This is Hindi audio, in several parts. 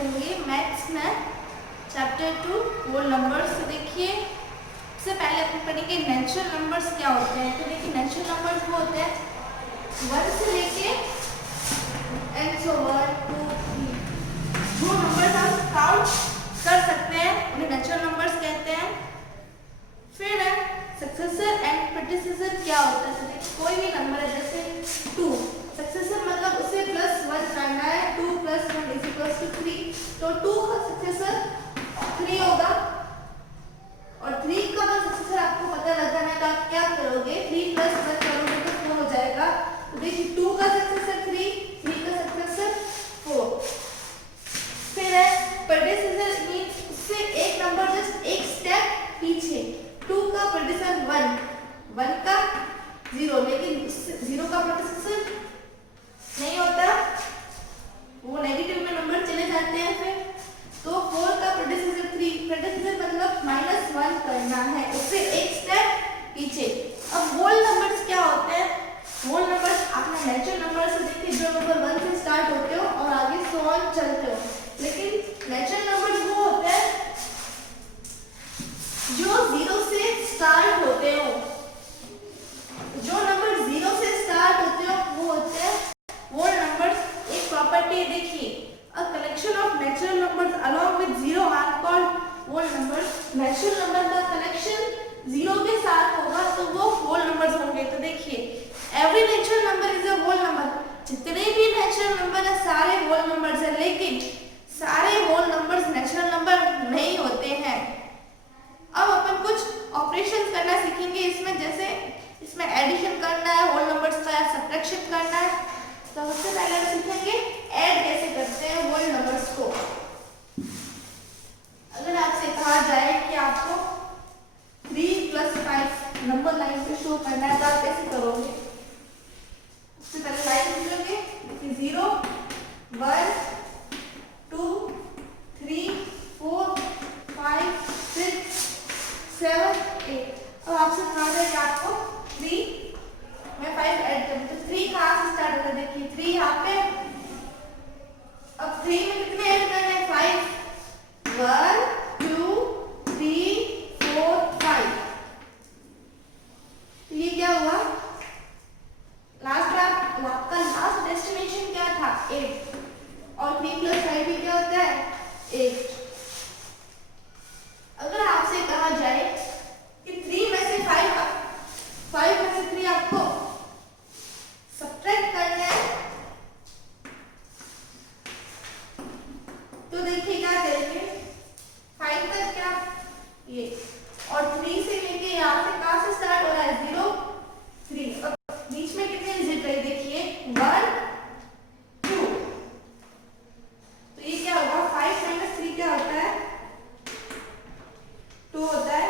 करेंगे मैथ्स में चैप्टर 2 होल नंबर्स। तो देखिए सबसे पहले अपन पढ़ेंगे नेचुरल नंबर्स क्या होते हैं। तो देखिए नेचुरल नंबर्स वो होते हैं 1 से लेके n so 1 2 3 जो नंबर्स हम काउंट कर सकते हैं उन्हें नेचुरल नंबर्स कहते हैं। फिर सक्सेसर एंड प्रेडिसेसर क्या होता है। तो देखिए कोई भी नंबर है जैसे 2, सक्सेसर मतलब उसे +1 करना है, 2 + 1 = 3, तो 2 का सक्सेसर 3 होगा और 3 का सक्सेसर आपको पता लगाना है। तो आप क्या करोगे, 3 + 1 करोगे तो 4 हो जाएगा। तो देखिए 2 का सक्सेसर 3 का सक्सेसर 4। फिर है प्रेडिसेसर मींस उससे एक नंबर जस्ट एक स्टेप पीछे। 2 का प्रेडिसेसर 1 का 0, लेकिन 0 का प्रेडिसेसर नहीं होता, वो नेगेटिव में नंबर चले जाते हैं। फिर तो 4 का प्रेडिसेसर 3, प्रेडिसेसर मतलब -1 करना है, उससे एक स्टेप पीछे। अब होल नंबर्स क्या होते हैं। होल नंबर्स आपने नेचुरल नंबर से देखिए जो नंबर 1 से स्टार्ट होते हो और आगे सो ऑन चलते हो, लेकिन नेचुरल नंबर्स वो होते हैं जो 0 से स्टार्ट होते हो। जो नंबर 0 से स्टार्ट होते हो वो होते हैं होल नंबर्स। एक प्रॉपर्टी देखिए, a collection of natural numbers along with 0 are called whole numbers. Natural number का कलेक्शन 0 के साथ होगा तो वो होल नंबर्स होंगे। तो देखिए every natural number is a whole number. जितने भी नेचुरल नंबर है सारे होल नंबर्स हैं, लेकिन सारे होल नंबर्स नेचुरल नंबर नहीं होते हैं। अब अपन कुछ ऑपरेशंस करना सीखेंगे इसमें, जैसे इसमें एडिशन करना है होल नंबर्स का या सब्ट्रैक्शन करना है। तो सबसे पहले हम सीखेंगे ऐड कैसे करते हैं होल नंबर्स को। अगर आपसे कहा जाए कि आपको 3 + 5 नंबर लाइन पे शो करना है तो आप कैसे करोगे। सबसे पहले लाइन लिखोगे, देखिए 0 1 2 3 4 5 6 7 8। अब आपसे कहा जाए कि आपको 3 मैं 5 ऐड करूँ तो 3 कहाँ से स्टार्ट होता है। देखिए 3 यहाँ पे, अब 3 में कितने ऐड करने हैं 5, 1 2 3 4 5। तो ये क्या हुआ, आपका लास्ट डेस्टिनेशन क्या था 8, और 3 + 5 भी क्या होता है 8। अगर आपसे कहा जाए कि 3 में से 5 में से 3 आपको सब्ट्रैक्ट करना है, तो देखिए क्या करेंगे 5 तक क्या ये, और 3 से लेके यहाँ से कहाँ से स्टार्ट हो रहा है 0 3, और बीच में कितने डिजिट रहे देखिए 1 2। तो ये क्या होगा 5 - 3 क्या होता है 2 होता है।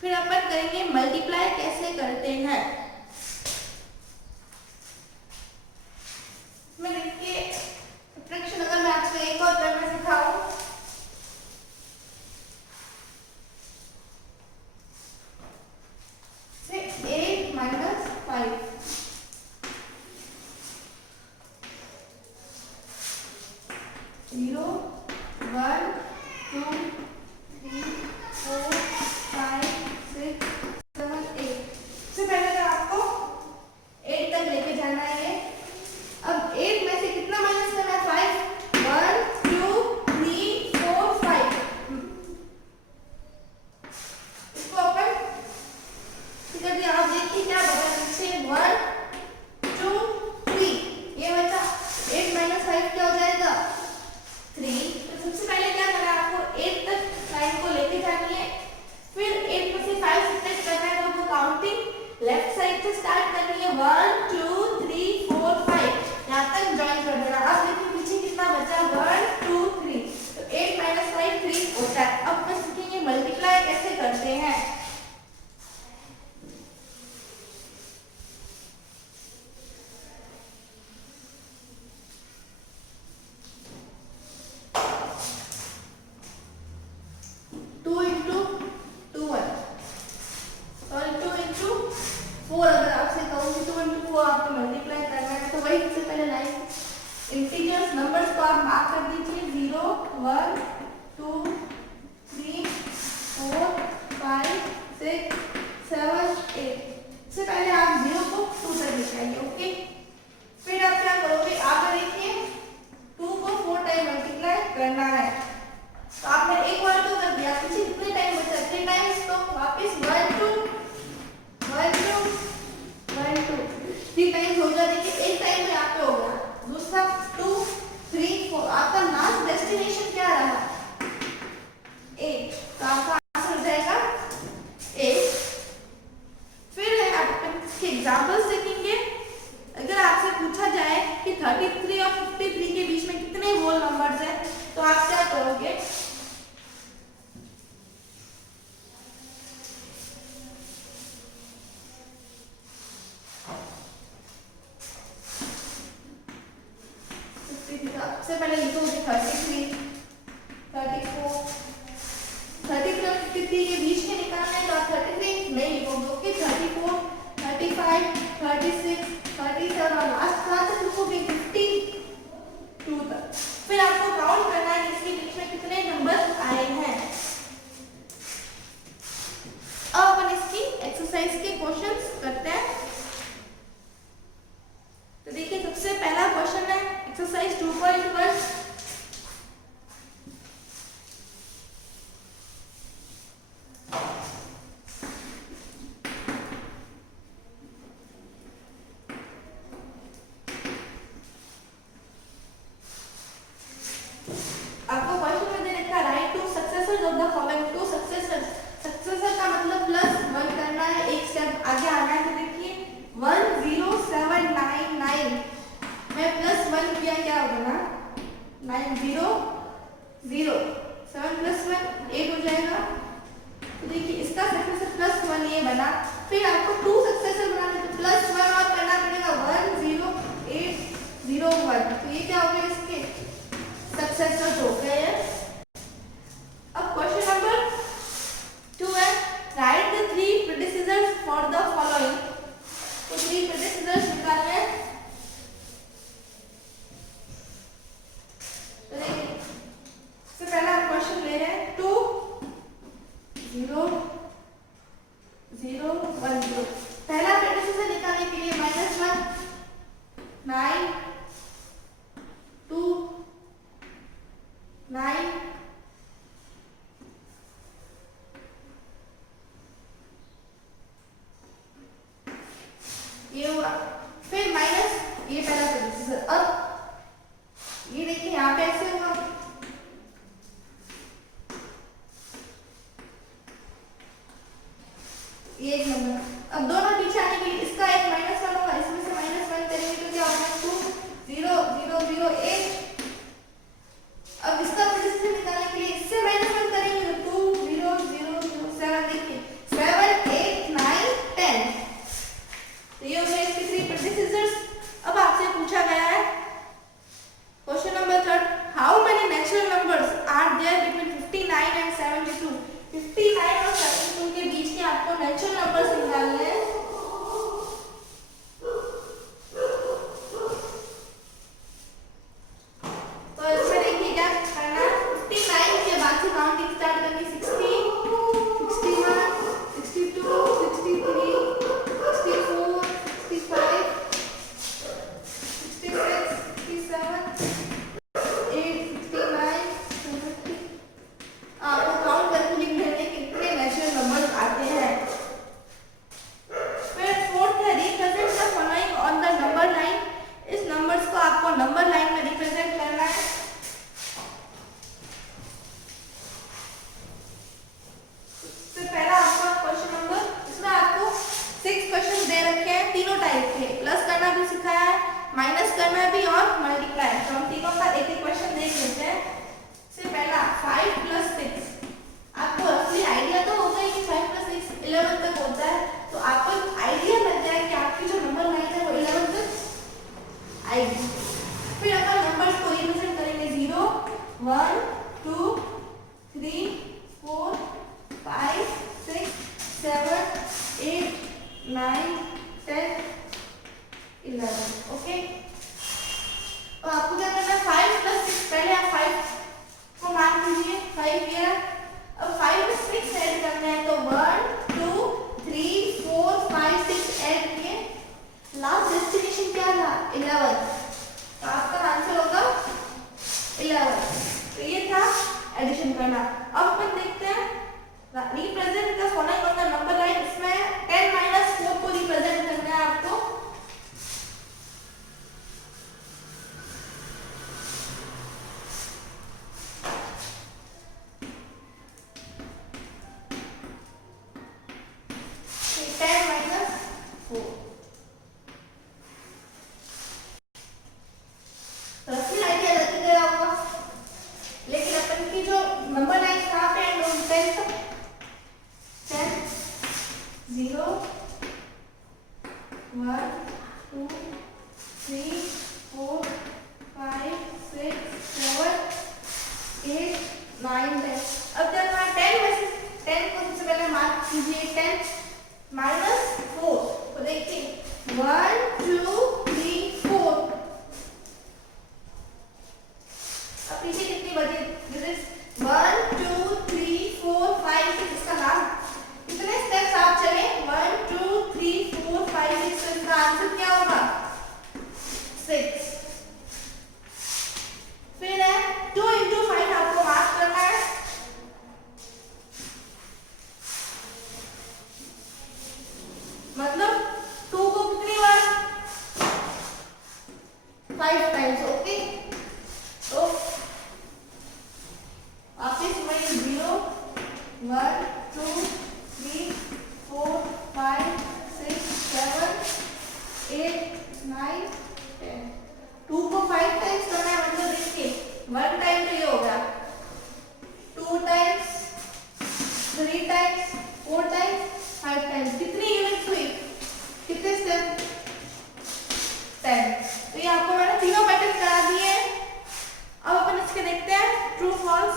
फिर अपन करेंगे मल्टीप्लाई कैसे करते हैं। मैं देखिए सब्ट्रैक्शन अगर मैं आपको एक और करना सिखाऊं, से 8 - 5 0 1 2 3 4 5 6 7 8। सबसे पहले तो आपको 8 तक लेके जाना है। अब 8 में से कितना माइनस करना है 5, 1 2 3 4 5। इसको अपन कर दिया। आप देखिए क्या बचा पीछे 1 2 3, ये बचा 8 - 5 क्या हो जाएगा 3। तो सबसे पहले क्या करना है आपको 8 तक लाइन को लेके जानी है, फिर 8 में से 5 सब्ट्रैक्ट करना है, तो वो काउंटिंग लेफ्ट साइड से स्टार्ट करनी है 1 2 3 4 5, यहाँ तक ज्वाइन कर देना। अब देखिए पीछे कितना बचा 1 2 3, तो 8 - 5 3 होता है। अब मैं सीखेंगे मल्टीप्लाई कैसे करते हैं। तो एग्जांपल्स देखेंगे। अगर आपसे पूछा जाए कि 33 और 53 के बीच में कितने होल नंबर्स हैं तो आप क्या करोगे? सबसे पहले लिखोगे 33, 34, 33 और 53 के बीच में निकालना है तो आप 33 नहीं लिखोगे, ओके। 34, 35, 36, 37 और लास्ट कहाँ तक लिखोगे? 52 तक। फिर आपको काउंट करना है इसके बीच में कितने नंबर आए हैं। अब अपन इसकी एक्सरसाइज के क्वेश्चंस करते हैं। तो देखिए सबसे पहला क्वेश्चन है एक्सरसाइज 2.1। आपको क्वेश्चन में दे रखा है write two successors of the following. Two successors, successor का मतलब +1 करना है, एक स्टेप आगे आना है। तो देखिए 10799 मैं +1 किया क्या होगा ना 900 7 + 1 8 हो जाएगा। तो देखिए इसका सक्सेसर +1 ये बना। फिर आपको 2 सक्सेसर बनाने तो +1 और करना पड़ेगा 10801। तो ये क्या हो गया इसके सक्सेसर हो गए हैं। अब क्वेश्चन नंबर 2 है right the 3 predecessors for the following. तो 3 प्रेडिसेसर्स निकालने हैं। तो देखिए सबसे पहला क्वेश्चन ले रहे हैं 2 0 0 1 0। पहला प्रेडिसेसर निकालने के लिए -1 9 2 9 ये हुआ। फिर माइनस ये पहला प्रेडिसेसर। अब ये देखिए यहाँ पे ऐसे होगा, ये एक नंबर। अब दोनों पीछे आने के लिए इसका एक -1 होगा, इसमें से -1 करेंगे तो क्या होगा 2 0 0 0 1। अब इसका प्रेडिसेसर निकालने के लिए इससे -1 करेंगे तो 2 0 0 0 7। देखिए 7 8 9 10। तो ये हो गए इसके 3 प्रेडिसेसर्स। अब आपसे पूछा गया है question number 3 how many natural numbers are there between 59 and 72। 59 और 72 के बीच के आपको नेचुरल नंबर्स निकालने हैं। तो इसमें देखिए क्या करना है 59 के बाद से काउंटिंग स्टार्ट करनी 60 61 62 63 64 65 66 67 8 69 70। आपको काउंट करके लिख देने कितने नेचुरल नंबर्स आते हैं। फिर 4th है represent the following on the number line. इस नंबर्स को आपको नंबर लाइन में रिप्रेजेंट करना है। तो पहला आपका क्वेश्चन नंबर, इसमें आपको 6 क्वेश्चन दे रखे हैं तीनों टाइप के। प्लस करना भी सिखाया है, माइनस करना भी और मल्टीप्लाई। तो हम तीनों का एक एक क्वेश्चन देख लेते हैं। से पहला 5 + 6। आपको रफली आइडिया तो होगा ही कि 5 + 6 11 तक होता है। तो आपको आइडिया लग जाए कि आपकी जो नंबर लाइन है वो 11 तक आएगी। फिर अपन नंबर्स को रिप्रेजेंट करेंगे 0 1 2 3 4 5 6 7 8 9 10 11। ओके। और आपको क्या करना है 5 + 6। पहले आप 5 को मान लीजिए 5 किया। अब 5 में 6 ऐड करना है तो 1 2 3 4 5 6 ऐड किए। लास्ट डेस्टिनेशन क्या था 11। तो आपका आंसर होगा 11। तो ये था एडिशन करना। अब अपन देखते हैं represent the following on the number line. इसमें 10 - 4 को रिप्रेजेंट करना है आपको। -4 0 1 2 3 4 5 6 7 8 9 10। अब क्या करना है 10 में से 10 को सबसे पहले मार्क कीजिए 10 -4 तो देखिए 1 2 3 4। अब पीछे कितनी बची दिस इज 1 2 3 4 5 6 इसका नाम कितने स्टेप्स आप चले 1 2 3 4 5 6 तो इसका आंसर क्या होगा 6। फिर है 2 into 5 आपको मार्क करना है मतलब 2 को कितनी बार 5 टाइम्स ओके। तो वापिस वही 0 1 2 3 4 5 6 7 8 9 10। 2 को 5 टाइम्स करना है मतलब देखिए 1 टाइम तो ये हो गया 2 टाइम्स 3 टाइम्स 4 टाइम्स 5 टाइम्स कितनी यूनिट्स हुई कितने स्टेप 10। तो ये आपको मैंने तीनों पैटर्न करा दिए हैं। अब अपन इसके देखते हैं ट्रू फॉल्स।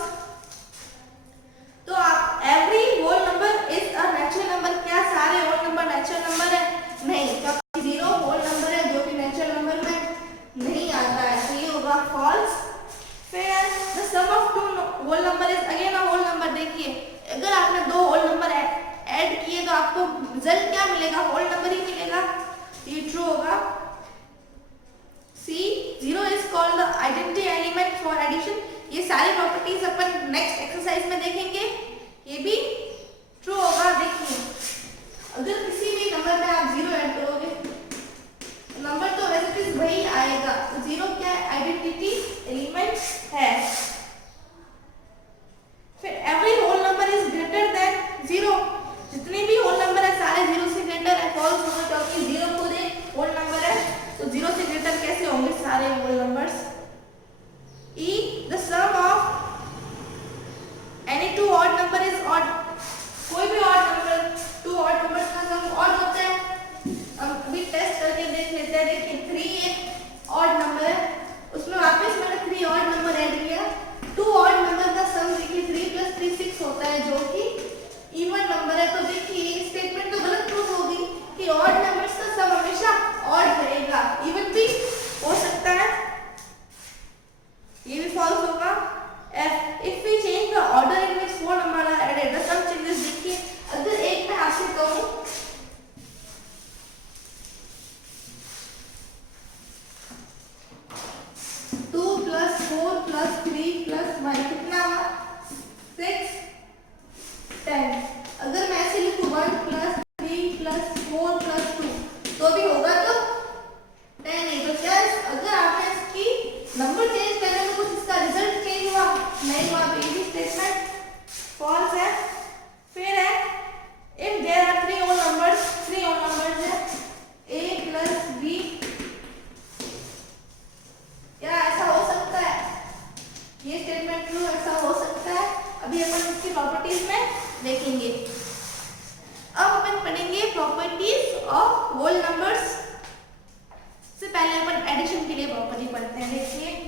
तो आप every whole number is a natural number क्या सारे होल नंबर नेचुरल नंबर है नहीं क्योंकि 0 होल नंबर है जो कि नेचुरल नंबर में नहीं आता है तो ये होगा फॉल्स। फिर the sum of two whole number is again a whole number. देखिए अगर आपने दो होल नंबर ऐड किए तो आपको रिजल्ट क्या मिलेगा होल नंबर ही मिलेगा ये ट्रू होगा। C 0 is called the identity element for addition. ये सारी प्रॉपर्टीज अपन नेक्स्ट एक्सरसाइज में देखेंगे ये भी ट्रू होगा। देखिए अगर किसी भी नंबर में आप 0 ऐड करोगे नंबर तो वैसे वही आएगा तो 0 क्या आइडेंटिटी एलिमेंट है। फिर every whole number is greater than 0। जितने भी होल नंबर है सारे 0 से ग्रेटर है फॉल्स होगा क्योंकि 0 खुद एक होल नंबर है तो 0 से ग्रेटर कैसे होंगे सारे whole numbers. E the sum of any two odd number is odd। कोई भी odd number two odd numbers का sum odd होता है। हम अभी टेस्ट करके देख लेते हैं। देखिए 3 एक odd number है उसमें वापस मैंने 3 odd number ऐड किया 2 odd number का sum देखिए 3 + 3 6 होता है जो कि इवन नंबर है। तो देखिए ये स्टेटमेंट तो गलत प्रूफ होगी कि odd numbers का sum हमेशा odd रहेगा इवन भी हो सकता है ये भी फॉल्स होगा। If we change the order in which four number are added the sum changes. देखिए अगर एक में आपसे कहूं 2 + 4 + 3 + 1 कितना हुआ 6 10। अगर मैं ऐसे लिखूं 1 + 3 + 4 + 2 तो भी होगा तो 10 नहीं तो क्या अगर आपने इसकी नंबर चेंज करने में कुछ इसका रिजल्ट चेंज हुआ नहीं हुआ तो ये भी स्टेटमेंट फॉल्स है। फिर है if there are 3 whole numbers है a + b क्या ऐसा हो सकता है ये स्टेटमेंट ट्रू ऐसा हो सकता है। अभी अपन इसकी प्रॉपर्टीज में देखेंगे। अब अपन पढ़ेंगे प्रॉपर्टीज ऑफ होल नंबर्स से पहले अपन एडिशन के लिए प्रॉपर्टी पढ़ते हैं। देखिए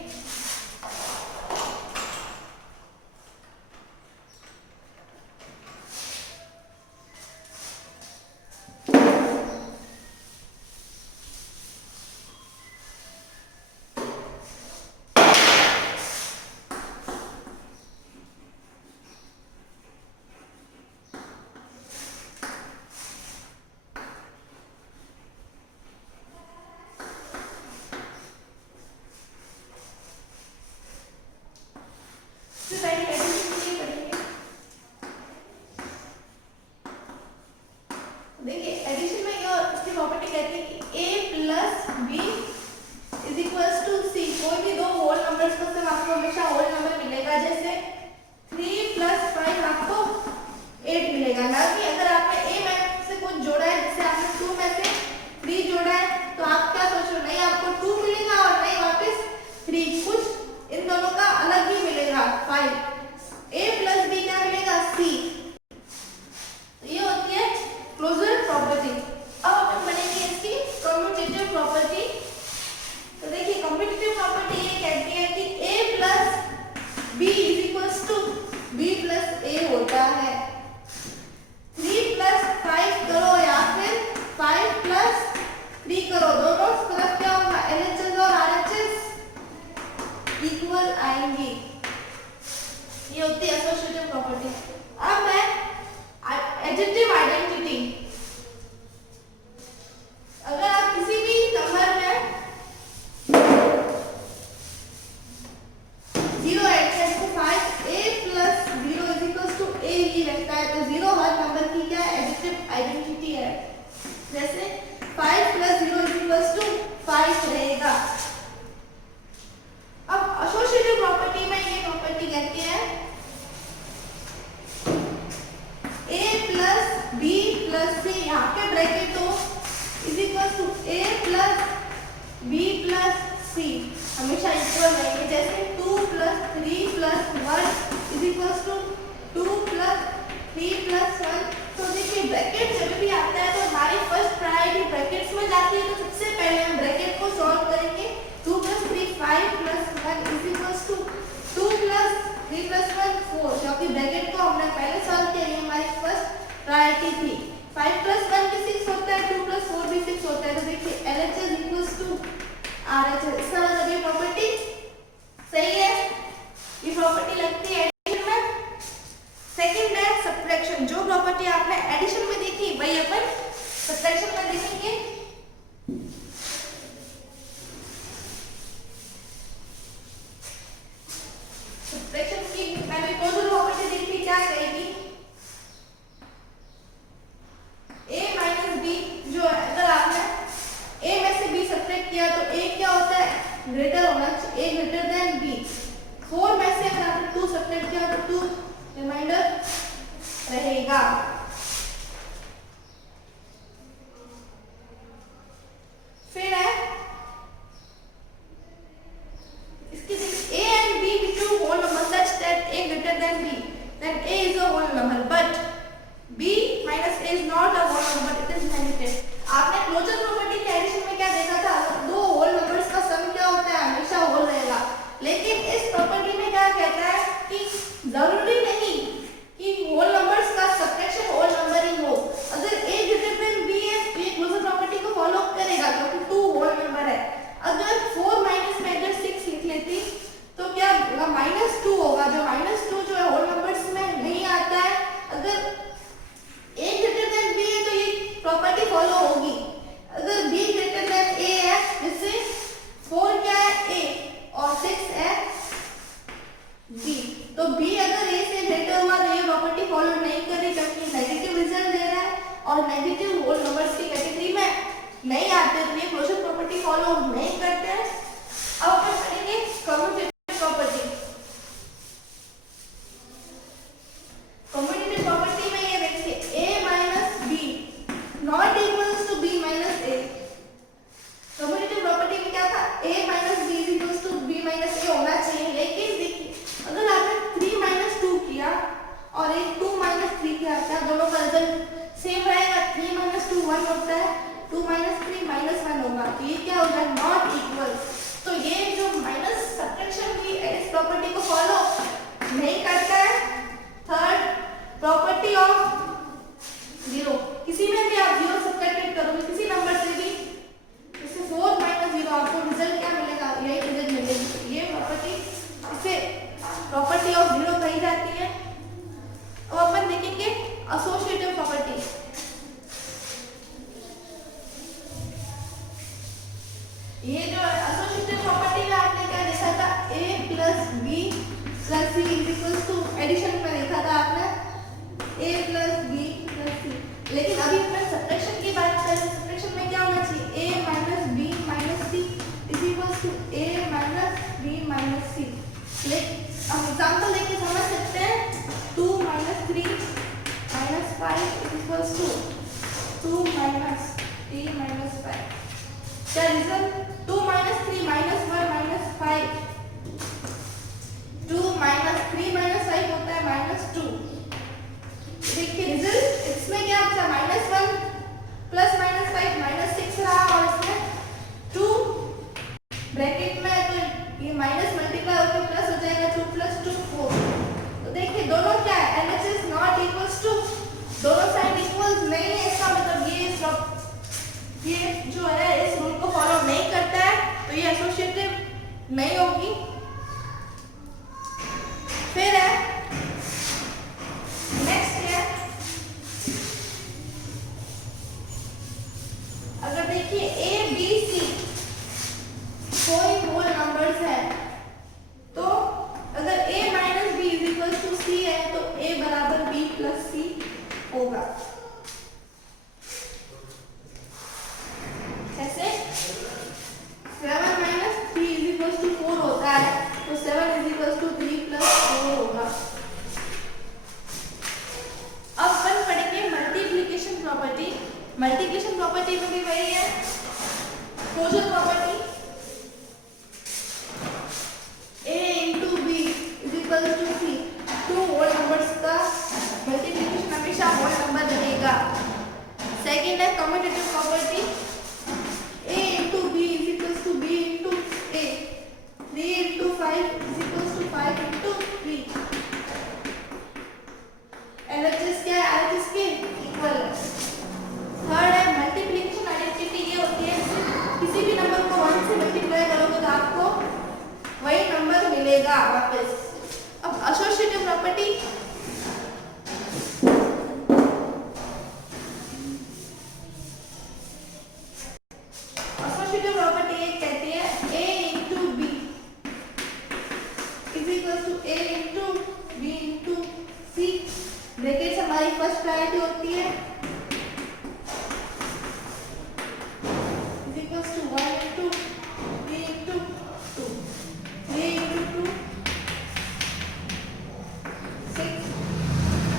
क्लोजर यहाँ पे ब्रैकेट हो is equal to A plus B plus C हमेशा इक्वल रहेंगे, जैसे 2 plus 3 plus 1 is equal to 2 plus 3 plus 1। तो देखिए ब्रैकेट जब भी आता है तो हमारी फर्स्ट प्रायोरिटी ब्रैकेट्स में जाती है, तो सबसे पहले हम ब्रैकेट को सॉल्व करेंगे। 2 plus 3 5 plus 1 is equal to 2 plus 3 plus 1 4, क्योंकि ब्रैकेट को हमने पहले सॉल्व किया, ये हमारी फर्स्ट प्रायोरिटी थी। 5 प्लस 1 भी 6 होता है, 2 प्लस 4 भी 6 होता है, तो देखिए LHS इक्वल्स टू RHS। इसका मतलब ये प्रॉपर्टी सही है, ये प्रॉपर्टी लगती है एडिशन में। सेकंड है सब्ट्रैक्शन, जो प्रॉपर्टी आपने एडिशन में देखी वही अपन सब्ट्रैक्शन में देखेंगे। सब्ट्रैक्शन की मैंने कौन सी प्रॉपर्टी देखी, क्या कहेगी a माइनस बी, जो अगर आपने a में से b सब्ट्रैक्ट किया तो a क्या होता है, ग्रेटर होना चाहिए, a ग्रेटर देन b। 4 में से अगर आपने 2 सब्ट्रैक्ट किया तो 2 रिमाइंडर रहेगा। फिर है इसकी a and b be two whole numbers such that a greater than b, then a is a whole number but b minus a is not a whole number, it is negative। आपने क्लोजर प्रॉपर्टी के एडिशन में क्या देखा था, दो होल नंबर्स का सम क्या होता है, हमेशा होल रहेगा। लेकिन इस प्रॉपर्टी में क्या कहता है कि जरूरी नहीं कि होल नंबर्स का सब्ट्रैक्शन होल नंबर ही हो। अगर a ग्रेटर देन b है तो ये क्लोजर प्रॉपर्टी को फॉलो करेगा, क्योंकि 2 होल नंबर है। अगर 4 माइनस में अगर 6 लिख लेती तो क्या होगा, -2 होगा, जो -2 जो है होल नंबर्स में नहीं आता है। अगर a ग्रेटर देन b है तो ये प्रॉपर्टी फॉलो होगी। अगर b ग्रेटर देन a है, जैसे 4 क्या है a और 6 है b, तो b अगर a से ग्रेटर हुआ तो ये प्रॉपर्टी फॉलो नहीं करेगी, क्योंकि नेगेटिव रिजल्ट दे रहा है और नेगेटिव होल नंबर्स की कैटेगरी में नहीं आते, तो ये क्लोजर प्रॉपर्टी फॉलो नहीं करते हैं। अब अपन पढ़ेंगे कम्यूटेटिव प्रॉपर्टी। कम्यूटेटिव प्रॉपर्टी में ये देखिए a minus b not equals to b minus a। Commutative property में क्या था, a minus b equals to b minus a होना चाहिए। लेकिन देखिए अगर आपने 3 माइनस 2 किया और एक 2 माइनस 3 किया, क्या दोनों का रिजल्ट सेम रहेगा? 3 माइनस 2 1 होता है, 2 माइनस 3 माइनस 1 होगा, तो ये क्या होगा, नॉट इक्वल। तो ये जो माइनस सब्ट्रैक्शन की इस प्रॉपर्टी को फॉलो नहीं करता है। थर्ड प्रॉपर्टी ऑफ जीरो, किसी में भी आप जीरो सब्ट्रैक्ट करोगे किसी नंबर से भी, जैसे 4 माइनस 0 आपको रिजल्ट क्या मिलेगा, यही रिजल्ट मिलेगी। ये प्रॉपर्टी इसे प्रॉपर्टी ऑफ जीरो कही जाती है। अब अपन देखेंगे एसोसिएटिव प्रॉपर्टी। ये जो एसोसिएटिव प्रॉपर्टी में आपने क्या देखा था, a plus b plus c is equals to, addition में देखा था आपने a plus b plus c। लेकिन अभी अपन सब्ट्रैक्शन की बात कर रहे हैं, सब्ट्रैक्शन में क्या होना चाहिए, a minus b minus c is equals to a minus b minus c। लेकिन हम एग्जांपल लेके समझ सकते हैं, 2 minus 3 minus 5 is equals to 2 minus 3 minus 5। क्या result, 2 minus 3 minus 1 minus 5, 2 minus 3 minus 5 होता है -2। देखिए रिजल्ट इसमें क्या बचा, -1 प्लस -5 -6 रहा, और इसमें 2 ब्रैकेट में है तो ये माइनस मल्टीप्लाई होकर प्लस हो जाएगा, 2 प्लस 2 4। तो देखिए दोनों क्या है, LHS नॉट इक्वल्स टू, दोनों साइड इक्वल नहीं है, इसका मतलब ये जो है इस रूल को फॉलो नहीं करता है, तो ये एसोसिएटिव नहीं होगी। फिर है नेक्स्ट है, अगर देखिए a b c कोई होल नंबर्स है, तो अगर a minus b is equal to c है तो a बराबर b प्लस c होगा। कैसे, 7 माइनस 3 इज इक्वल टू 4 होता है, तो 7 इज इक्वल टू 3 प्लस 4 होगा। अब अपन पढ़ेंगे मल्टीप्लिकेशन प्रॉपर्टी। मल्टीप्लिकेशन प्रॉपर्टी में भी वही है, closure property a into b is equal to c। Two whole numbers का मल्टीप्लिकेशन हमेशा होल नंबर रहेगा। सेकेंड है commutative property a into b is equals to b into a। 3 into 5 is equals to 5 into 3। LHS क्या है, RHS के इक्वल है। थर्ड है मल्टीप्लिकेशन आइडेंटिटी, ये होती है किसी भी नंबर को 1 से मल्टीप्लाई करोगे तो आपको वही नंबर मिलेगा वापस। अब एसोसिएटिव प्रॉपर्टी, एसोसिएटिव प्रॉपर्टी ये कहती है a into b is equals to a into b into c। Brackets हमारी फर्स्ट प्रायोरिटी होती है, is equals to 1 into b into 2, 3 into 2 6।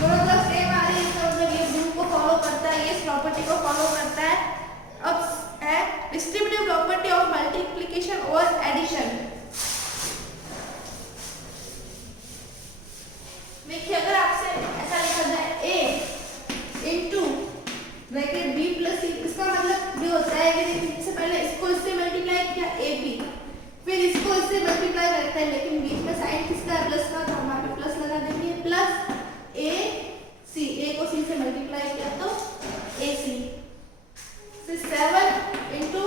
दोनों तरफ सेम आ रही है, इसका मतलब ये रूल को फॉलो करता है, ये इस प्रॉपर्टी को फॉलो करता है। अब है डिस्ट्रीब्यूटिव प्रॉपर्टी ऑफ मल्टीप्लिकेशन और एडिशन। देखिए अगर आपसे ऐसा लिखा जाए a into bracket b plus c, इसका मतलब ये होता है कि देखिए से पहले इसको इससे मल्टीप्लाई किया ab, फिर इसको इससे मल्टीप्लाई करते हैं, लेकिन बीच में साइन किसका है, प्लस का, तो हम यहाँ पे प्लस लगा देंगे, प्लस a c, a को c से मल्टीप्लाई किया तो ac। फिर 7 into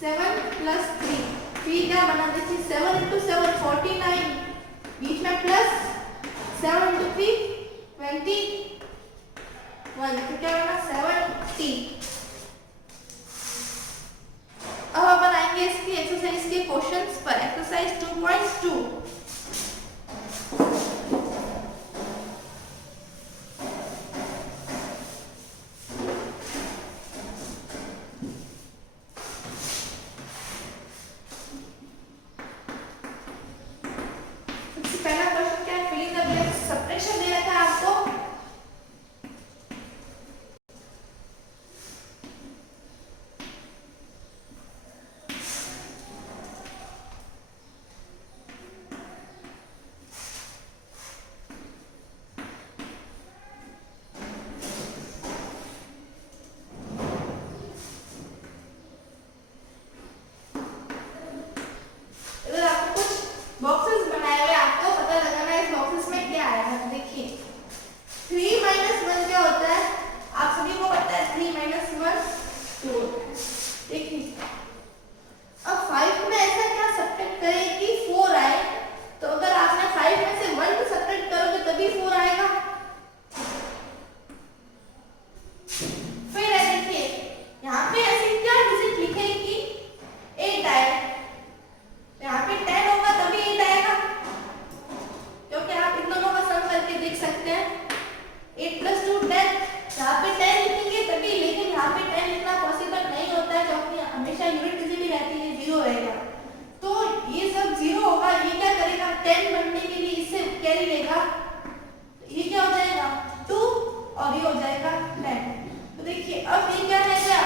7 प्लस 3, फिर क्या बना, देखिए 7 into 7 49, बीच में प्लस 7 into 3 21, तो क्या बना 70। अब अपन आएंगे इसकी एक्सरसाइज के क्वेश्चंस पर। एक्सरसाइज 2.2, पहला क्वेश्चन क्या है, फिलिंग द ब्लैंक्स। सब्ट्रैक्शन दे रखा है आपको, इधर आपको कुछ बॉक्सेस बनाए हुए, आपको पता लगाना है इस बॉक्सेस में क्या आएगा। देखिए 3 माइनस 1 क्या होता है, आप सभी को पता है 3 माइनस 1 2 होता है। देखिए अब 5 में ऐसा क्या सब्ट्रैक्ट करें कि 4 आए, तो अगर आपने 5 में से 1 सब्ट्रैक्ट करोगे तभी 4 आएगा। फिर है देखिए यहाँ पे ऐसी क्या डिजिट लिखेगी 8 आए, यहाँ पे 10 होगा तभी 8 आएगा, क्योंकि आप इन दोनों का सम करके देख सकते हैं 8 + 2 10, यहाँ पे 10 लिखेंगे तभी, लेकिन यहाँ पे 10 लिखना पॉसिबल नहीं होता है क्योंकि हमेशा यूनिट डिजिट ही रहती है, 0 रहेगा, तो ये सब 0 होगा। ये क्या करेगा 10 बनने के लिए इससे कैरी लेगा, ये क्या हो जाएगा 2 और ये हो जाएगा 10। तो देखिए अब ये क्या रह गया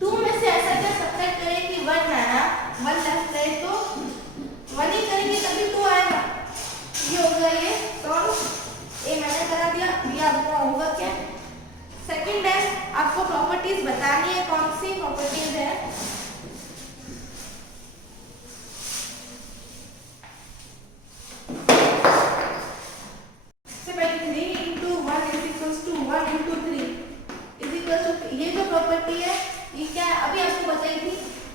2 में से ऐसा क्या सब्ट्रैक्ट करें कि 1 आया, 1 लेफ्ट रहे तो 1 ही करेंगे तभी 2 आएगा। ये होगा ये सॉल्व, ए मैंने करा दिया, ये आपका होगा क्या। सेकंड है आपको प्रॉपर्टीज बतानी है, कौन सी प्रॉपर्टीज है। सबसे पहले 3 into 1 is equals to 1 into 3 is equals to, ये जो प्रॉपर्टी है ये क्या है, अभी आपको बताई थी,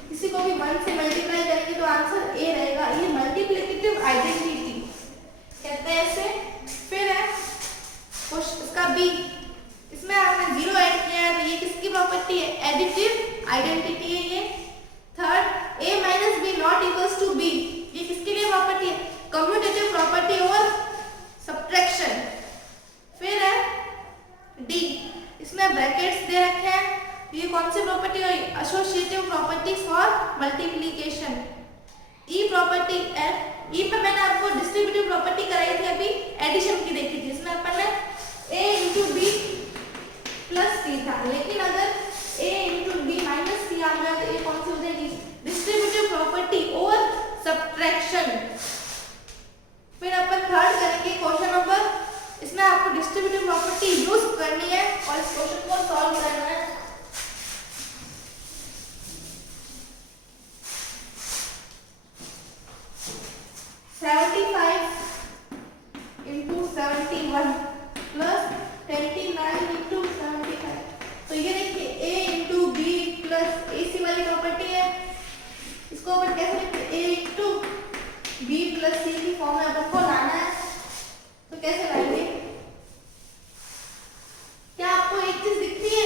किसी को भी 1 से मल्टीप्लाई करेंगे तो आंसर ए रहेगा, ये मल्टीप्लिकेटिव आइडेंटिटी कहते हैं इसे। फिर है इसका बी, इसमें आपने 0 ऐड किया है तो ये किसकी प्रॉपर्टी है, एडिटिव आइडेंटिटी है ये। Third a minus B not equals to B, ये किसके लिए प्रॉपर्टी है, कम्यूटेटिव प्रॉपर्टी और सब्ट्रैक्शन। फिर है डी, इसमें ब्रैकेट्स दे रखे हैं, ये कौन सी प्रॉपर्टी है, associative property for multiplication. E property है, ई पे मैंने आपको डिस्ट्रीब्यूटिव प्रॉपर्टी कराई थी अभी, एडिशन की देखी थी, इसमें अपन ने a into b सी था, लेकिन अगर a इंटू बी माइनस सी आ गया तो ये कौन सी हो जाएगी, डिस्ट्रीब्यूटिव प्रॉपर्टी और सब्ट्रैक्शन। फिर अपन थर्ड करेंगे क्वेश्चन नंबर, इसमें आपको डिस्ट्रीब्यूटिव प्रॉपर्टी यूज करनी है और इस क्वेश्चन को सॉल्व करना है। तो ये देखिए a into B plus A सी वाली प्रॉपर्टी है, इसको अपन कैसे लिखते हैं, a इंटू बी प्लस सी की फॉर्म में अपन को लाना है। तो कैसे लाएंगे, क्या आपको एक चीज दिखती है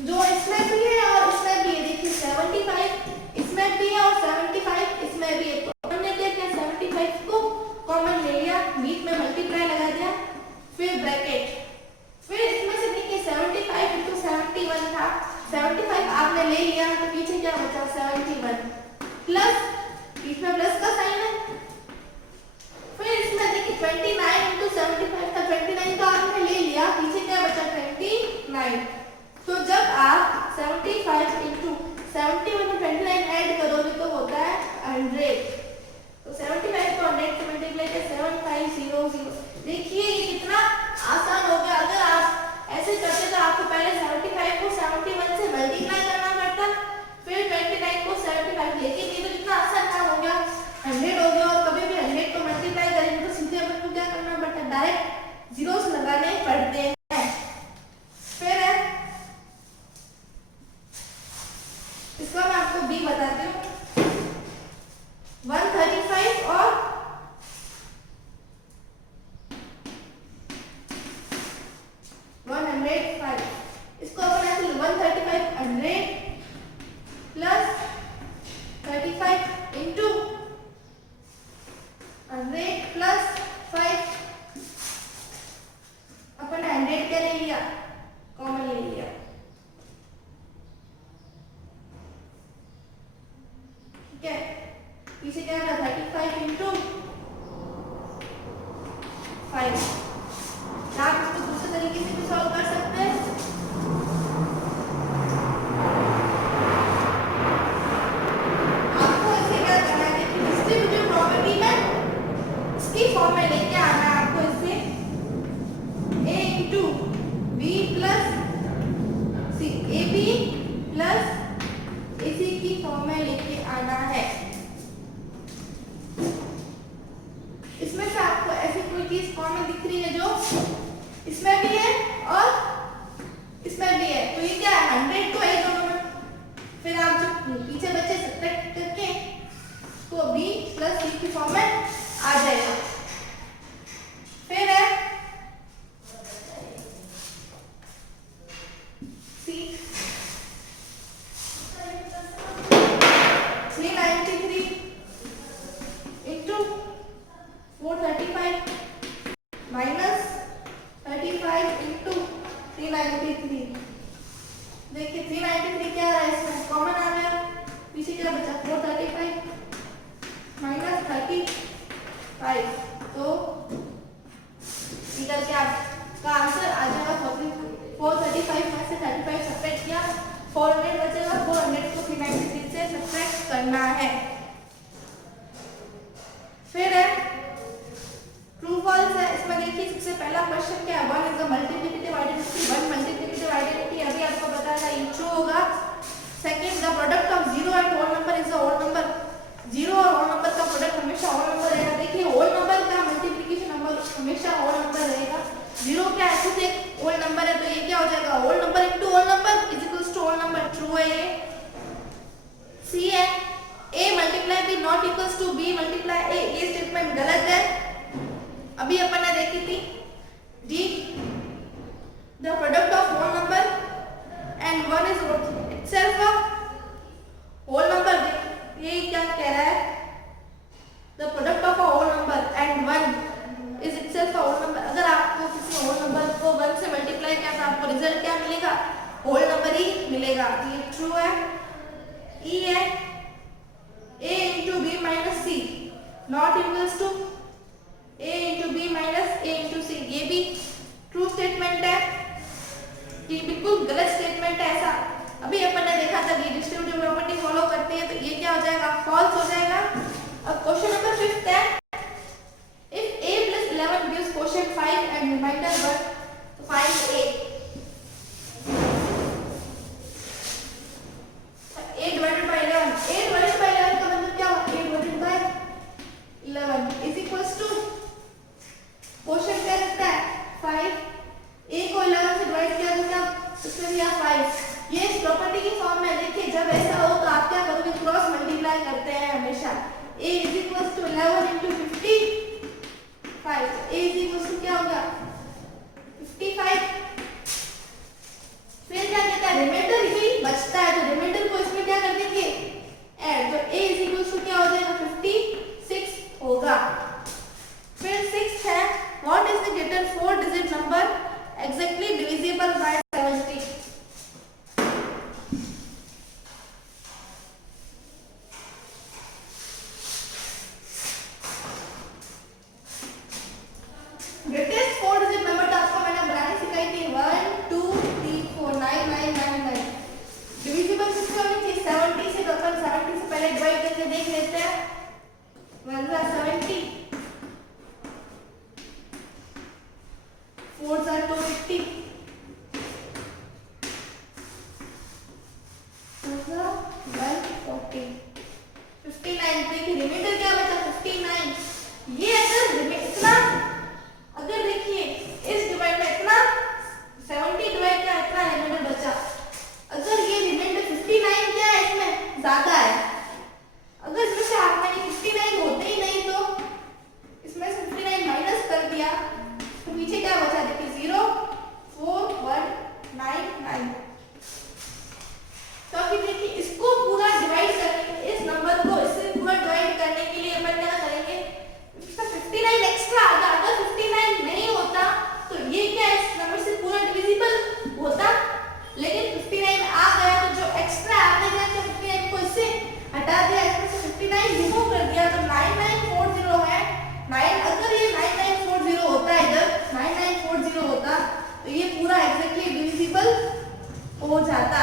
जो इसमें भी है और इसमें भी है, देखिए 75 इसमें भी है और 75 इसमें भी है। तो हमने क्या किया, 75 को कॉमन ले लिया, बीच में मल्टीप्लाई लगा दिया, फिर ब्रैकेट, फिर इसमें से देखिए 75 इंटू 71 था, 75 आपने ले लिया तो पीछे क्या बचा 71 प्लस, बीच में प्लस का साइन है, फिर इसमें देखिए 29 इंटू 75 था, 29 तो आपने ले लिया, पीछे क्या बचा 29। तो जब आप 75 इंटू 71 और 29 ऐड करोगे तो होता है 100। तो 75 को 100 से मल्टीप्लाई कर 7500। देखिए ये कितना आसान हो गया। अगर आप ऐसे करते तो आपको पहले 75 को 71 से मल्टीप्लाई करना पड़ता, फिर 29 को 75, लेकिन ये तो कितना आसान काम हो गया, 100 हो गया। और कभी भी 100 को मल्टीप्लाई करेंगे तो सीधे अपन को क्या करना पड़ता है, डायरेक्ट जीरोस लगाने पड़ते हैं। फिर है इसका मैं आपको बी बताती हूँ, 135 और 105, इसको अपन ऐसे 135 100 प्लस 35 इंटू 100 प्लस 5, अपन 100 क्या ले लिया, कॉमन ले लिया, ठीक है। पीछे क्या था 35 इंटू 5। आप इसको दूसरे तरीके से भी सॉल्व कर सकते हैं। आपको इसे क्या करना है, देखिए डिस्ट्रीब्यूटिव प्रॉपर्टी में इसकी फॉर्म में लेके आना है आपको, इसे a into B plus C, A B plus A C की फॉर्म में लेके आना है। इसमें से आपको ऐसी कोई चीज कॉमन दिख रही है जो इसमें भी है और इसमें भी है, तो ये क्या है 100 तो है दोनों में, फिर आप जो पीछे बचे सब्ट्रैक्ट करके तो b प्लस c की फॉर्म में आ जाएगा। फिर है c 393 इंटू 435 माइनस 35 इंटू 393। देखिए 393 क्या आ रहा है, इसमें कॉमन आ रहा है, पीछे क्या बचा 435 माइनस 35, तो इधर क्या आपका आंसर आ जाएगा 435 में से 35 सब्ट्रैक्ट किया, 400 बचेगा, 400 को 393 से सब्ट्रैक्ट करना है। फिर है ट्रू फॉल्स है, इसमें देखिए सबसे पहला क्वेश्चन क्या है, 1 is the multiplicative identity, 1 multiplicative identity अभी आपको बताया था, ये ट्रू होगा। Second, the product of zero and whole number is the whole number, zero और होल नंबर का प्रोडक्ट हमेशा होल नंबर रहेगा। देखिए होल नंबर का मल्टीप्लिकेशन नंबर हमेशा होल नंबर रहेगा, जीरो क्या है खुद एक होल नंबर है, तो ये क्या हो जाएगा whole number into whole number is equals to whole number, true है ये। सी है a multiply b not equals to b multiply a, ये स्टेटमेंट गलत है, अभी अपन ने देखी थी। D, the product of whole number and 1 is itself a whole number, ये क्या कह रहा है, the product of a whole number and 1 is itself a whole number। अगर आपको किसी होल नंबर को 1 से मल्टीप्लाई किया तो आपको रिजल्ट क्या मिलेगा, होल नंबर ही मिलेगा, ये ट्रू है। ई है a into B minus C not equals to a into B minus a into C, ये भी ट्रू स्टेटमेंट है। कि बिल्कुल गलत स्टेटमेंट है ऐसा। अभी अपन ने देखा था कि डिस्ट्रीब्यूटिव प्रॉपर्टी फॉलो करती है, तो ये क्या हो जाएगा, फॉल्स हो जाएगा। अब क्वेश्चन नंबर 5 है, if a plus 11 gives quotient 5 and remainder 1, तो find a। a divided by 11, a divided by 11 का मतलब क्या होगा, a divided by 11 is equals to question क्या रहता है 5, a को 11 से डिवाइड किया तो क्या इसमें दिया 5। ये इस प्रॉपर्टी की फॉर्म में देखिए, जब ऐसा हो तो आप क्या करोगे, क्रॉस मल्टीप्लाई करते हैं हमेशा। a is equals to 11 into 55, a is equals to क्या होगा 55। फिर क्या कहता है, रिमाइंडर ही बचता है, तो रिमाइंडर को इसमें क्या कर देंगे ऐड, तो a is equals to क्या हो जाएगा 56 होगा। फिर 6 है, what is the greater 4 digit number exactly divisible by 70। Greatest 4 digit number तो आपको मैंने बनानी सिखाई थी 1 2 3 4 9 9 9 9। डिविजिबल किससे होनी चाहिए 70 से, तो अपन 70 से पहले डिवाइड करके देख लेते हैं। 1 जा 70, 4 जा 250, 2 जा 140, 59। देखिए रिमाइंडर क्या बचा 59। ये अगर इतना, अगर देखिए इस डिवाइड में इतना 70 डिवाइड क्या इतना रिमाइंडर बचा, अगर ये रिमाइंडर 59 क्या है इसमें ज्यादा है, अगर इसमें से आपने 59 होते ही नहीं तो इसमें से 59 माइनस कर दिया तो पीछे क्या बचा, देखिए 0 4 1 9 9। तो अभी देखिए इसको पूरा डिवाइड करने, इस नंबर को इससे पूरा डिवाइड करने के लिए अपन क्या करेंगे, 59 एक्स्ट्रा आ गया। अगर 59 नहीं होता तो ये क्या इस नंबर से पूरा डिविजिबल होता, लेकिन 59 आ गया तो जो एक्स्ट्रा आपने क्या किया 59 को इससे हटा दिया, इसमें से 59 रिमूव कर दिया तो 9940 है 9। अगर ये 9940 होता है, इधर 9940 होता तो ये पूरा एग्जैक्टली डिविजिबल हो जाता।